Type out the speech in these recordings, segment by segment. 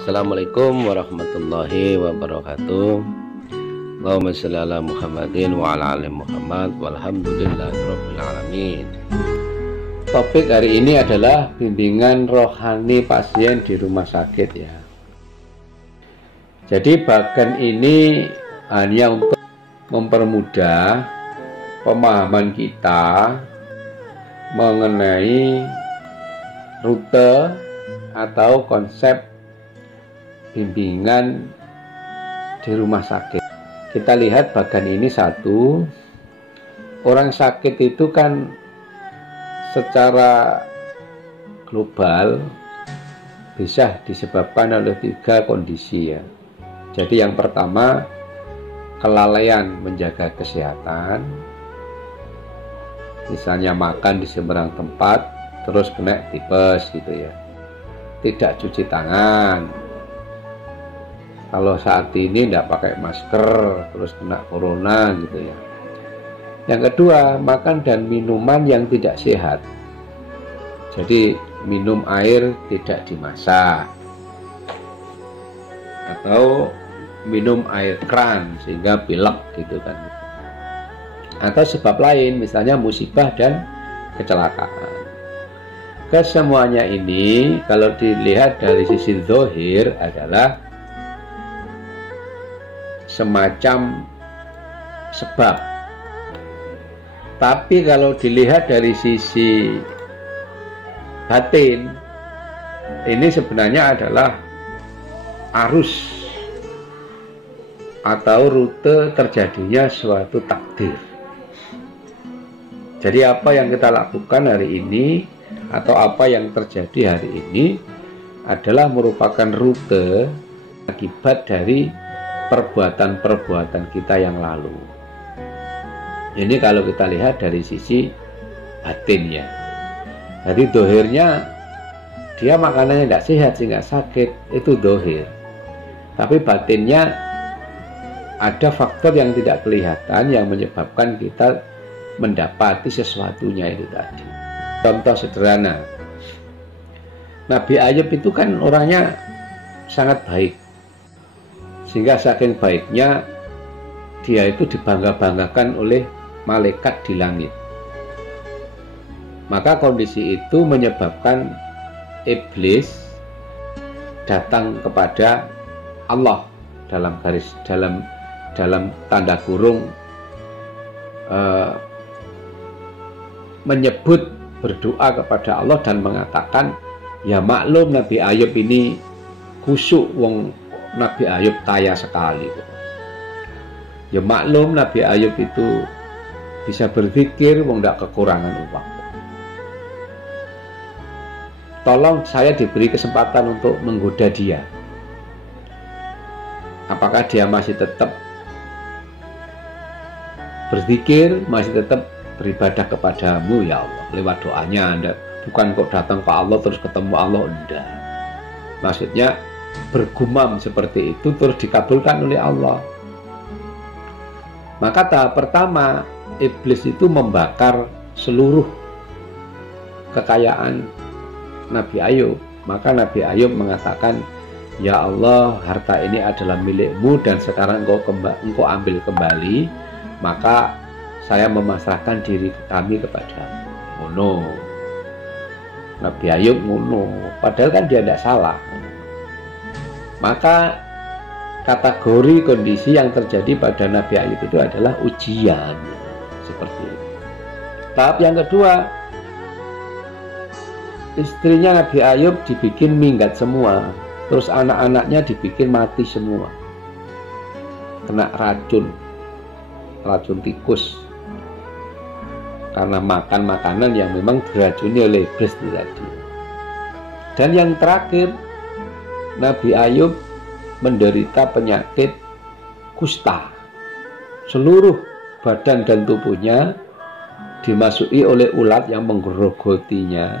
Assalamualaikum warahmatullahi wabarakatuh. Allahumma sholli ala Muhammadin wa ala ali Muhammad walhamdulillahirabbil alamin. Topik hari ini adalah bimbingan rohani pasien di rumah sakit ya. Jadi bagian ini hanya untuk mempermudah pemahaman kita mengenai rute atau konsep bimbingan di rumah sakit. Kita lihat bagian ini satu. Orang sakit itu kan secara global bisa disebabkan oleh 3 kondisi ya. Jadi yang pertama, kelalaian menjaga kesehatan. Misalnya makan di sembarang tempat terus kena tipes gitu ya. Tidak cuci tangan. Kalau saat ini tidak pakai masker terus kena corona gitu ya. Yang kedua, makan dan minuman yang tidak sehat. Jadi minum air tidak dimasak atau minum air keran sehingga pilek gitu kan. Atau sebab lain misalnya musibah dan kecelakaan. Kesemuanya ini kalau dilihat dari sisi zahir adalah semacam sebab. Tapi kalau dilihat dari sisi batin, ini sebenarnya adalah arus atau rute terjadinya suatu takdir. Jadi apa yang kita lakukan hari ini atau apa yang terjadi hari ini adalah merupakan rute akibat dari perbuatan-perbuatan kita yang lalu. Ini kalau kita lihat dari sisi batin ya. Jadi dohirnya dia makanannya tidak sehat sehingga sakit, itu dohir. Tapi batinnya ada faktor yang tidak kelihatan yang menyebabkan kita mendapati sesuatunya itu tadi. Contoh sederhana, Nabi Ayub itu kan orangnya sangat baik, sehingga saking baiknya dia itu dibangga-banggakan oleh malaikat di langit. Maka kondisi itu menyebabkan iblis datang kepada Allah dalam tanda kurung menyebut berdoa kepada Allah dan mengatakan, ya maklum Nabi Ayub ini khusyuk, wong Nabi Ayub kaya sekali. Ya maklum Nabi Ayub itu bisa berpikir, wong tidak kekurangan uang. Tolong saya diberi kesempatan untuk menggoda dia. Apakah dia masih tetap berzikir, masih tetap beribadah kepadamu ya Allah lewat doanya Anda, bukan kok datang ke Allah terus ketemu Allah, enggak. Maksudnya bergumam seperti itu terus dikabulkan oleh Allah. Maka tahap pertama, iblis itu membakar seluruh kekayaan Nabi Ayub. Maka Nabi Ayub mengatakan, ya Allah, harta ini adalah milikmu dan sekarang engkau ambil kembali, maka saya memasrahkan diri kami kepadamu. Ngono. Nabi Ayub ngono, padahal kan dia tidak salah. Maka kategori kondisi yang terjadi pada Nabi Ayub itu adalah ujian seperti itu. Tahap yang kedua, istrinya Nabi Ayub dibikin minggat semua, terus anak-anaknya dibikin mati semua, kena racun tikus karena makan makanan yang memang diracuni oleh iblis tadi. Dan yang terakhir, Nabi Ayub menderita penyakit kusta. Seluruh badan dan tubuhnya dimasuki oleh ulat yang menggerogotinya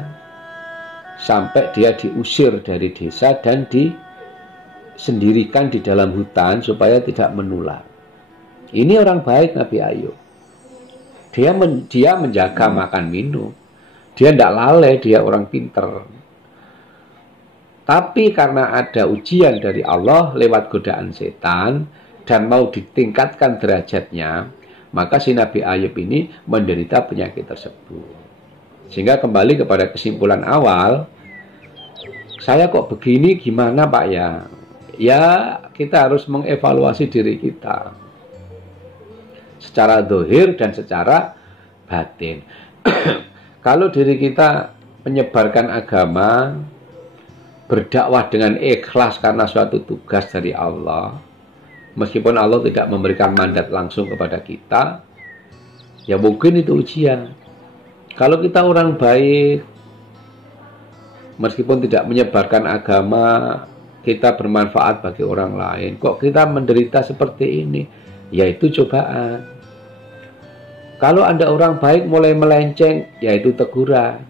sampai dia diusir dari desa dan disendirikan di dalam hutan supaya tidak menular. Ini orang baik Nabi Ayub. Dia menjaga makan minum. Dia tidak lalai, dia orang pinter. Tapi karena ada ujian dari Allah lewat godaan setan dan mau ditingkatkan derajatnya, maka si Nabi Ayub ini menderita penyakit tersebut. Sehingga kembali kepada kesimpulan awal, saya kok begini, gimana Pak ya? Ya, kita harus mengevaluasi diri kita secara zahir dan secara batin. Kalau diri kita menyebarkan agama, berdakwah dengan ikhlas karena suatu tugas dari Allah, meskipun Allah tidak memberikan mandat langsung kepada kita, ya mungkin itu ujian. Kalau kita orang baik, meskipun tidak menyebarkan agama, kita bermanfaat bagi orang lain, kok kita menderita seperti ini? Yaitu cobaan. Kalau Anda orang baik mulai melenceng, yaitu teguran.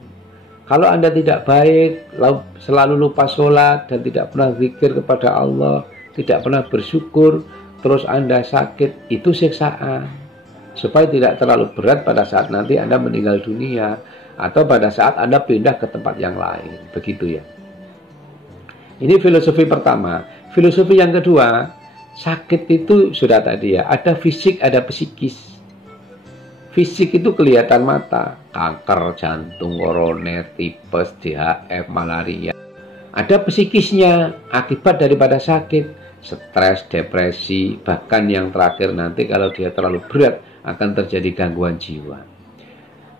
Kalau Anda tidak baik, selalu lupa sholat dan tidak pernah zikir kepada Allah, tidak pernah bersyukur, terus Anda sakit, itu siksaan. Supaya tidak terlalu berat pada saat nanti Anda meninggal dunia, atau pada saat Anda pindah ke tempat yang lain. Begitu ya. Ini filosofi pertama. Filosofi yang kedua, sakit itu sudah tadi ya, ada fisik, ada psikis. Fisik itu kelihatan mata, kanker, jantung, koroner, tipes, DHF, malaria. Ada psikisnya, akibat daripada sakit, stres, depresi, bahkan yang terakhir nanti kalau dia terlalu berat akan terjadi gangguan jiwa.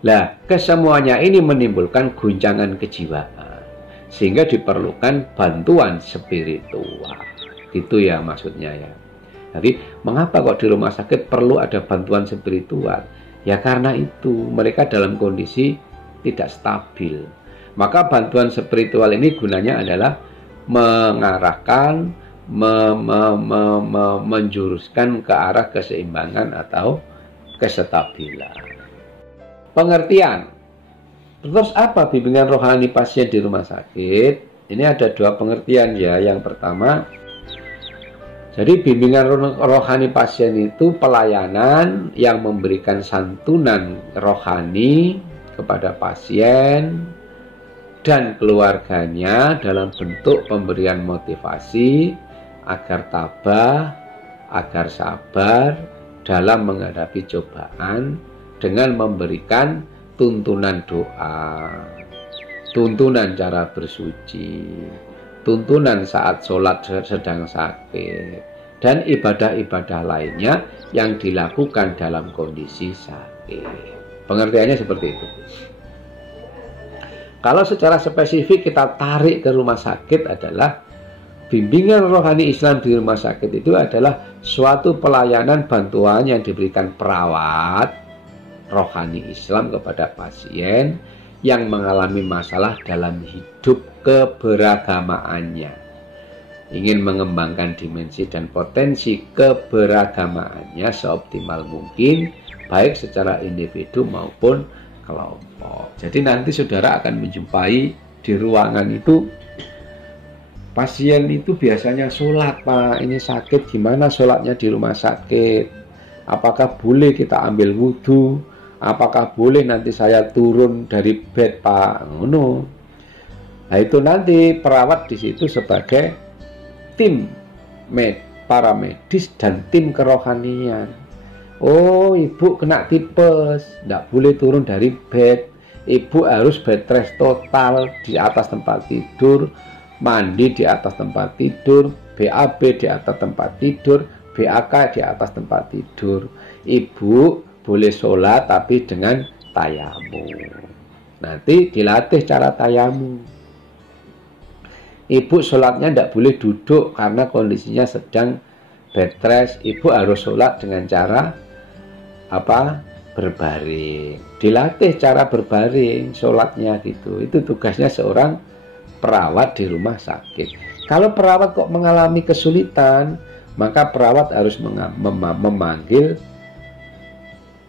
Nah, kesemuanya ini menimbulkan guncangan kejiwaan, sehingga diperlukan bantuan spiritual. Gitu ya maksudnya ya. Jadi, mengapa kok di rumah sakit perlu ada bantuan spiritual? Ya karena itu mereka dalam kondisi tidak stabil. Maka bantuan spiritual ini gunanya adalah mengarahkan, menjuruskan ke arah keseimbangan atau kestabilan. Pengertian. Terus apa bimbingan rohani pasien di rumah sakit? Ini ada dua pengertian ya. Yang pertama, jadi bimbingan rohani pasien itu pelayanan yang memberikan santunan rohani kepada pasien dan keluarganya dalam bentuk pemberian motivasi agar tabah, agar sabar dalam menghadapi cobaan dengan memberikan tuntunan doa, tuntunan cara bersuci, tuntunan saat sholat sedang sakit, dan ibadah-ibadah lainnya yang dilakukan dalam kondisi sakit. Pengertiannya seperti itu. Kalau secara spesifik kita tarik ke rumah sakit adalah bimbingan rohani Islam di rumah sakit itu adalah suatu pelayanan bantuan yang diberikan perawat rohani Islam kepada pasien yang mengalami masalah dalam hidup keberagamaannya, ingin mengembangkan dimensi dan potensi keberagamaannya seoptimal mungkin, baik secara individu maupun kelompok. Jadi nanti saudara akan menjumpai di ruangan itu pasien itu biasanya sholat, Pak, ini sakit, gimana sholatnya di rumah sakit? Apakah boleh kita ambil wudhu? Apakah boleh nanti saya turun dari bed, Pak? No. Nah itu nanti perawat di situ sebagai tim para medis dan tim kerohanian. Oh, ibu kena tipes, tidak boleh turun dari bed. Ibu harus bed rest total di atas tempat tidur, mandi di atas tempat tidur, BAB di atas tempat tidur, BAK di atas tempat tidur. Ibu boleh sholat tapi dengan tayamum. Nanti dilatih cara tayamum. Ibu sholatnya tidak boleh duduk karena kondisinya sedang bed rest. Ibu harus sholat dengan cara berbaring. Dilatih cara berbaring sholatnya gitu. Itu tugasnya seorang perawat di rumah sakit. Kalau perawat kok mengalami kesulitan, maka perawat harus memanggil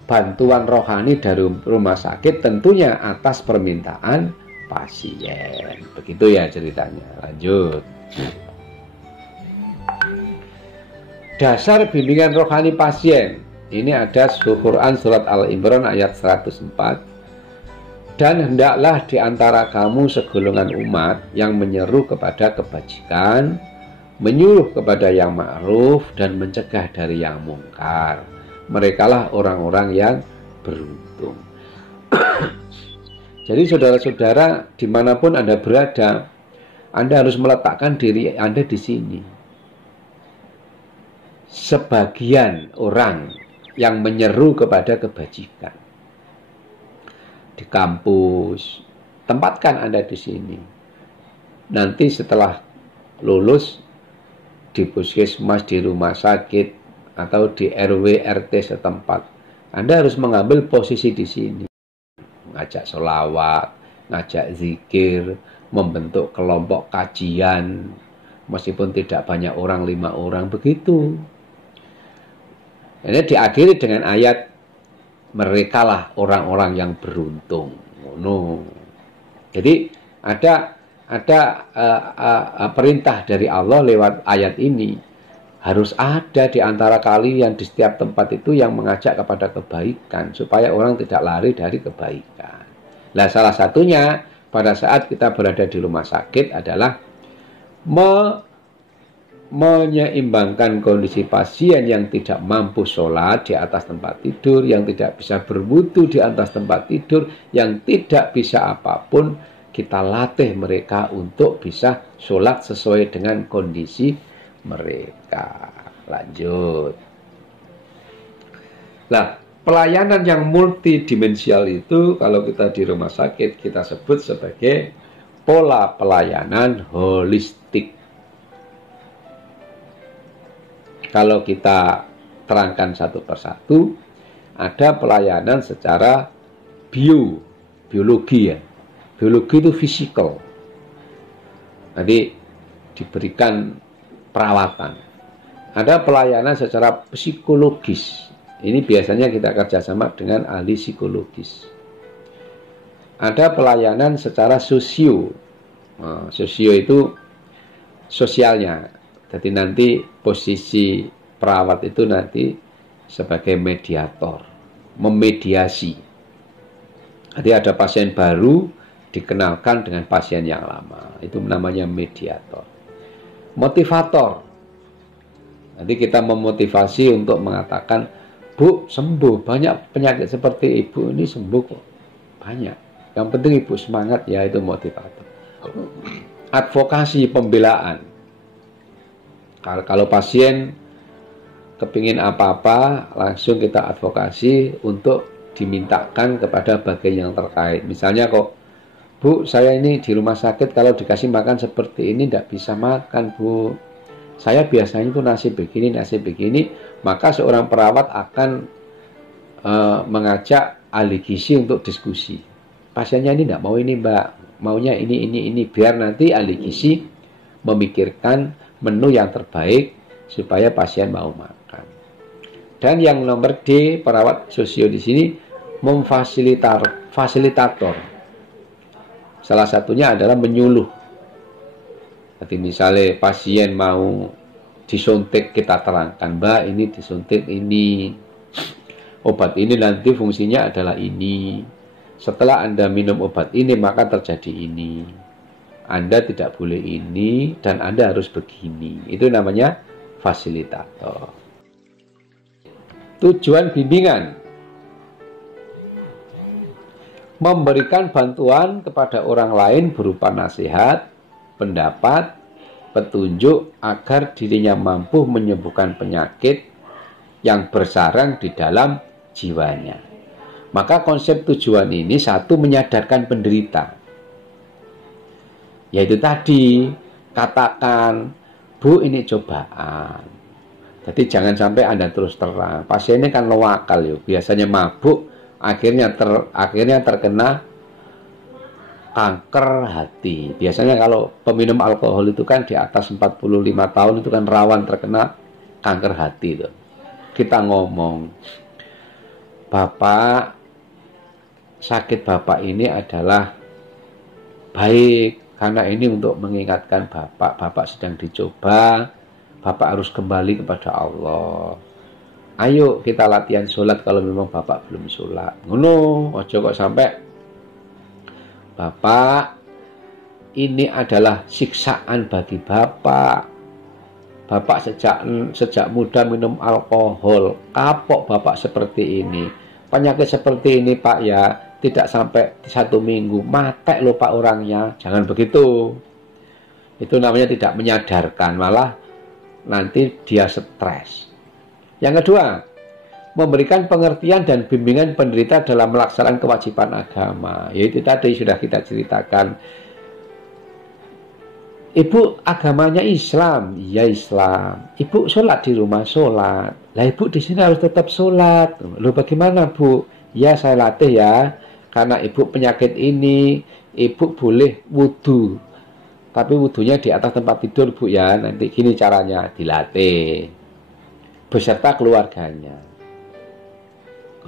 bantuan rohani dari rumah sakit, tentunya atas permintaan pasien. Begitu ya ceritanya. Lanjut. Dasar bimbingan rohani pasien. Ini ada Quran surat Al-Imran ayat 104. Dan hendaklah di antara kamu segolongan umat yang menyeru kepada kebajikan, menyuruh kepada yang ma'ruf, dan mencegah dari yang mungkar. Merekalah orang-orang yang beruntung. Jadi saudara-saudara, dimanapun Anda berada, Anda harus meletakkan diri Anda di sini. Sebagian orang yang menyeru kepada kebajikan. Di kampus, tempatkan Anda di sini. Nanti setelah lulus di puskesmas, di rumah sakit, atau di RW RT setempat, Anda harus mengambil posisi di sini. Ngajak sholawat, ngajak zikir, membentuk kelompok kajian, meskipun tidak banyak orang, 5 orang, begitu. Ini diakhiri dengan ayat, merekalah orang-orang yang beruntung. No. Jadi ada perintah dari Allah lewat ayat ini, harus ada di antara kalian di setiap tempat itu yang mengajak kepada kebaikan, supaya orang tidak lari dari kebaikan. Nah, salah satunya pada saat kita berada di rumah sakit adalah menyeimbangkan kondisi pasien yang tidak mampu sholat di atas tempat tidur, yang tidak bisa berwudu di atas tempat tidur, yang tidak bisa apapun. Kita latih mereka untuk bisa sholat sesuai dengan kondisi mereka. Lanjut. Nah, pelayanan yang multidimensial itu kalau kita di rumah sakit kita sebut sebagai pola pelayanan holistik. Kalau kita terangkan satu persatu, ada pelayanan secara biologi ya. Biologi itu fisikal. Nanti diberikan perawatan. Ada pelayanan secara psikologis. Ini biasanya kita kerjasama dengan ahli psikologis. Ada pelayanan secara sosio. Sosio itu sosialnya. Jadi nanti posisi perawat itu nanti sebagai mediator, memediasi. Jadi ada pasien baru dikenalkan dengan pasien yang lama, itu namanya mediator. Motivator. Nanti kita memotivasi untuk mengatakan, Bu, sembuh, banyak penyakit seperti ibu ini sembuh kok, banyak. Yang penting ibu semangat, ya itu motivator. Advokasi, pembelaan. Kalau pasien kepingin apa-apa, langsung kita advokasi untuk dimintakan kepada bagian yang terkait. Misalnya kok, Bu, saya ini di rumah sakit kalau dikasih makan seperti ini tidak bisa makan, Bu. Saya biasanya itu nasi begini, maka seorang perawat akan mengajak ahli gizi untuk diskusi. Pasiennya ini tidak mau ini, Mbak, maunya ini, biar nanti ahli gizi memikirkan menu yang terbaik supaya pasien mau makan. Dan yang nomor D, perawat sosio di sini fasilitator. Salah satunya adalah menyuluh. Jadi misalnya pasien mau disuntik, kita terangkan, Mbak, ini disuntik ini. Obat ini nanti fungsinya adalah ini. Setelah Anda minum obat ini, maka terjadi ini. Anda tidak boleh ini, dan Anda harus begini. Itu namanya fasilitator. Tujuan bimbingan. Memberikan bantuan kepada orang lain berupa nasihat, pendapat, petunjuk agar dirinya mampu menyembuhkan penyakit yang bersarang di dalam jiwanya. Maka konsep tujuan ini satu, menyadarkan penderita. Yaitu tadi, katakan, Bu, ini cobaan. Jadi jangan sampai Anda terus terang. Pasiennya kan lewakal ya, biasanya mabuk, akhirnya terkena kanker hati. Biasanya kalau peminum alkohol itu kan di atas 45 tahun itu kan rawan terkena kanker hati itu. Kita ngomong, Bapak, sakit Bapak ini adalah baik, karena ini untuk mengingatkan Bapak sedang dicoba, Bapak harus kembali kepada Allah. Ayo kita latihan sholat kalau memang Bapak belum sholat. Ngono, ojo kok sampai Bapak, ini adalah siksaan bagi Bapak. Bapak sejak muda minum alkohol, kapok Bapak seperti ini. Penyakit seperti ini Pak ya, tidak sampai 1 minggu, mati loh Pak orangnya. Jangan begitu. Itu namanya tidak menyadarkan, malah nanti dia stres. Yang kedua, memberikan pengertian dan bimbingan penderita dalam melaksanakan kewajiban agama. Yaitu tadi sudah kita ceritakan. Ibu agamanya Islam, ya Islam. Ibu sholat di rumah, sholat. Lah ibu di sini harus tetap sholat. Loh bagaimana Bu? Ya saya latih ya. Karena ibu penyakit ini, ibu boleh wudhu. Tapi wudhunya di atas tempat tidur Bu ya. Nanti gini caranya, dilatih. Beserta keluarganya.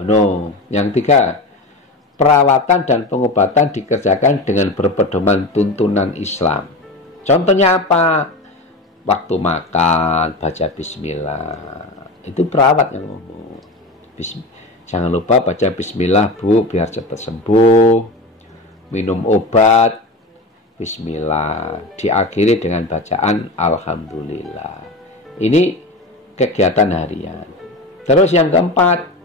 Oh no. Yang 3, perawatan dan pengobatan dikerjakan dengan berpedoman tuntunan Islam. Contohnya apa? Waktu makan, baca bismillah. Itu perawat yang ngomong. Jangan lupa baca bismillah Bu, biar cepat sembuh. Minum obat, bismillah. Diakhiri dengan bacaan alhamdulillah. Ini kegiatan harian. Terus yang keempat,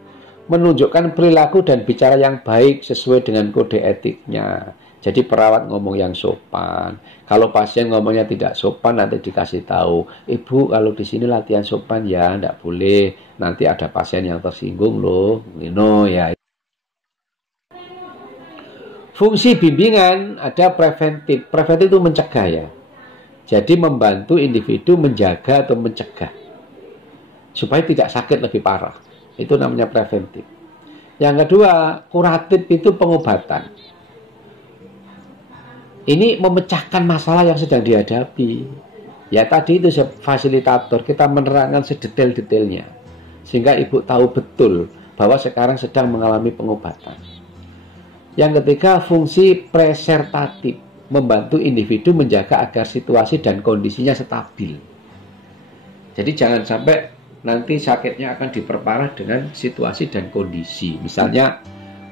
menunjukkan perilaku dan bicara yang baik sesuai dengan kode etiknya. Jadi perawat ngomong yang sopan. Kalau pasien ngomongnya tidak sopan, nanti dikasih tahu, Ibu kalau di sini latihan sopan ya, tidak boleh. Nanti ada pasien yang tersinggung loh. Ya. Fungsi bimbingan ada preventif. Preventif itu mencegah ya. Jadi membantu individu menjaga atau mencegah supaya tidak sakit lebih parah. Itu namanya preventif. Yang kedua, kuratif itu pengobatan. Ini memecahkan masalah yang sedang dihadapi. Ya tadi itu fasilitator, kita menerangkan sedetail-detailnya. Sehingga ibu tahu betul bahwa sekarang sedang mengalami pengobatan. Yang ketiga, fungsi preservatif. Membantu individu menjaga agar situasi dan kondisinya stabil. Jadi jangan sampai nanti sakitnya akan diperparah dengan situasi dan kondisi. Misalnya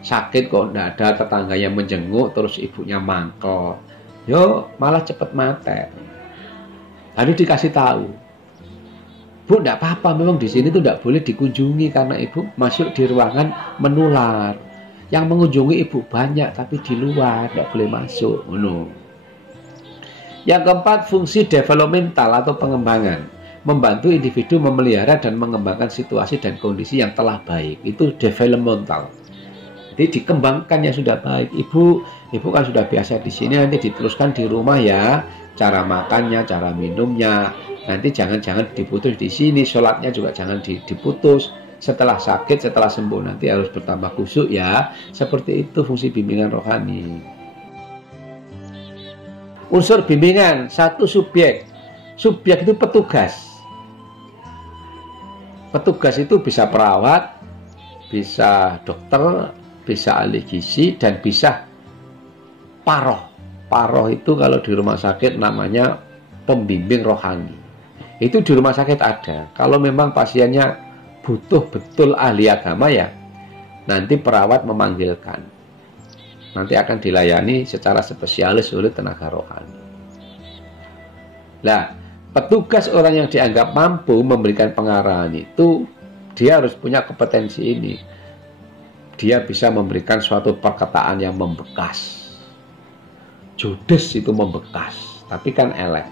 sakit kok tidak ada tetangga yang menjenguk, terus ibunya mangkel. Yo malah cepat mati. Harus dikasih tahu. Bu, tidak apa-apa, memang di sini tuh tidak boleh dikunjungi karena ibu masuk di ruangan menular. Yang mengunjungi ibu banyak, tapi di luar tidak boleh masuk. Yang keempat, fungsi developmental atau pengembangan. Membantu individu memelihara dan mengembangkan situasi dan kondisi yang telah baik. Itu developmental. Jadi dikembangkan yang sudah baik. Ibu kan sudah biasa di sini, nanti diteruskan di rumah ya. Cara makannya, cara minumnya. Nanti jangan diputus di sini. Sholatnya juga jangan diputus. Setelah sakit, setelah sembuh nanti harus bertambah khusyuk ya. Seperti itu fungsi bimbingan rohani. Unsur bimbingan, 1 subjek. Subjek itu petugas. Petugas itu bisa perawat, bisa dokter, bisa ahli gizi, dan bisa paroh. Paroh itu kalau di rumah sakit namanya pembimbing rohani. Itu di rumah sakit ada. Kalau memang pasiennya butuh betul ahli agama ya, nanti perawat memanggilkan. Nanti akan dilayani secara spesialis oleh tenaga rohani. Nah, petugas orang yang dianggap mampu memberikan pengarahan itu, dia harus punya kompetensi ini. Dia bisa memberikan suatu perkataan yang membekas. Judes itu membekas, tapi kan elek.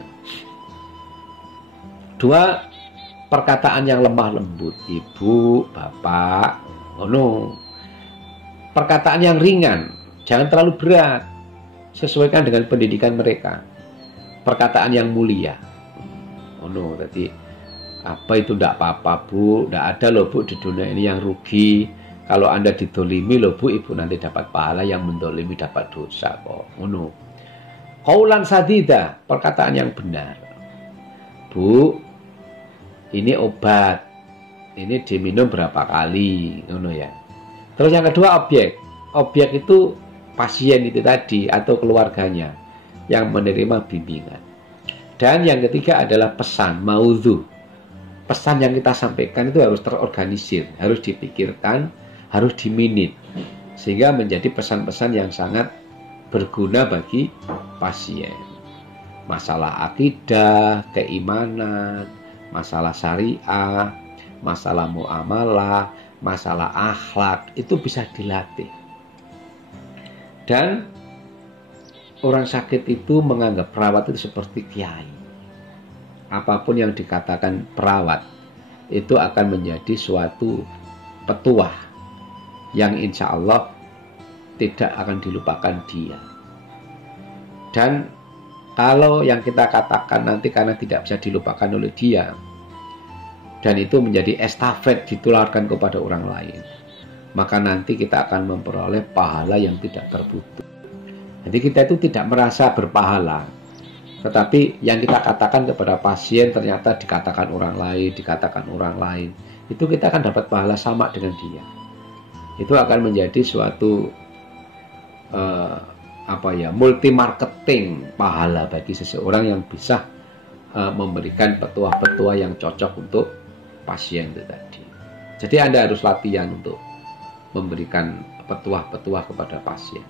2, perkataan yang lemah lembut. Ibu, bapak, perkataan yang ringan, jangan terlalu berat. Sesuaikan dengan pendidikan mereka. Perkataan yang mulia. Tadi apa itu tidak apa-apa Bu, tidak ada loh Bu di dunia ini yang rugi. Kalau Anda didolimi loh Bu, ibu nanti dapat pahala, yang mendolimi dapat dosa kok. Qaulan sadida, perkataan yang benar. Bu, ini obat, ini diminum berapa kali, ya. Terus yang kedua objek itu pasien itu tadi atau keluarganya yang menerima bimbingan. Dan yang ketiga adalah pesan, maudhu. Pesan yang kita sampaikan itu harus terorganisir, harus dipikirkan, harus diminit, sehingga menjadi pesan-pesan yang sangat berguna bagi pasien. Masalah akidah, keimanan, masalah syariah, masalah muamalah, masalah akhlak, itu bisa dilatih. Dan orang sakit itu menganggap perawat itu seperti kiai. Apapun yang dikatakan perawat itu akan menjadi suatu petuah yang insya Allah tidak akan dilupakan dia. Dan kalau yang kita katakan nanti karena tidak bisa dilupakan oleh dia, dan itu menjadi estafet ditularkan kepada orang lain, maka nanti kita akan memperoleh pahala yang tidak terputus. Jadi kita itu tidak merasa berpahala, tetapi yang kita katakan kepada pasien ternyata dikatakan orang lain, itu kita akan dapat pahala sama dengan dia. Itu akan menjadi suatu multi marketing pahala bagi seseorang yang bisa memberikan petuah-petuah yang cocok untuk pasien itu tadi. Jadi Anda harus latihan untuk memberikan petuah-petuah kepada pasien.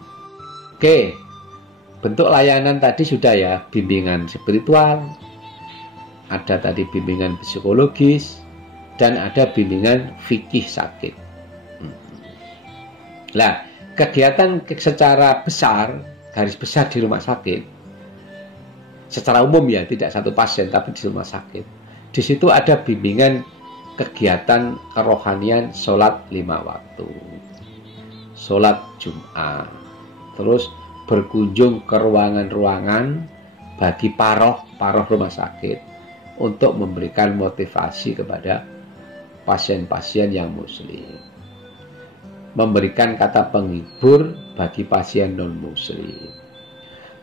Oke, bentuk layanan tadi sudah ya, bimbingan spiritual, ada tadi bimbingan psikologis, dan ada bimbingan fikih sakit. Nah, kegiatan secara besar, garis besar di rumah sakit, secara umum ya, tidak satu pasien tapi di rumah sakit, di situ ada bimbingan kegiatan kerohanian, sholat 5 waktu, sholat Jumat, terus berkunjung ke ruangan-ruangan bagi paroh rumah sakit untuk memberikan motivasi kepada pasien-pasien yang muslim, memberikan kata penghibur bagi pasien non-muslim,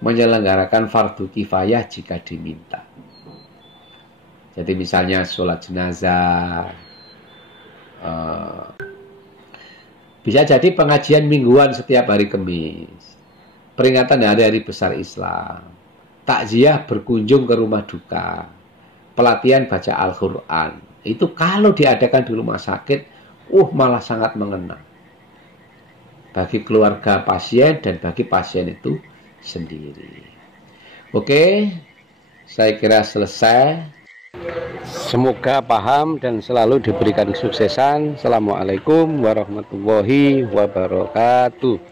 menyelenggarakan fardu kifayah jika diminta. Jadi misalnya sholat jenazah, bisa jadi pengajian mingguan setiap hari Kamis, peringatan hari-hari besar Islam, takziah berkunjung ke rumah duka, pelatihan baca Al-Quran. Itu kalau diadakan di rumah sakit, malah sangat mengena bagi keluarga pasien dan bagi pasien itu sendiri. Oke, saya kira selesai. Semoga paham dan selalu diberikan kesuksesan. Assalamualaikum warahmatullahi wabarakatuh.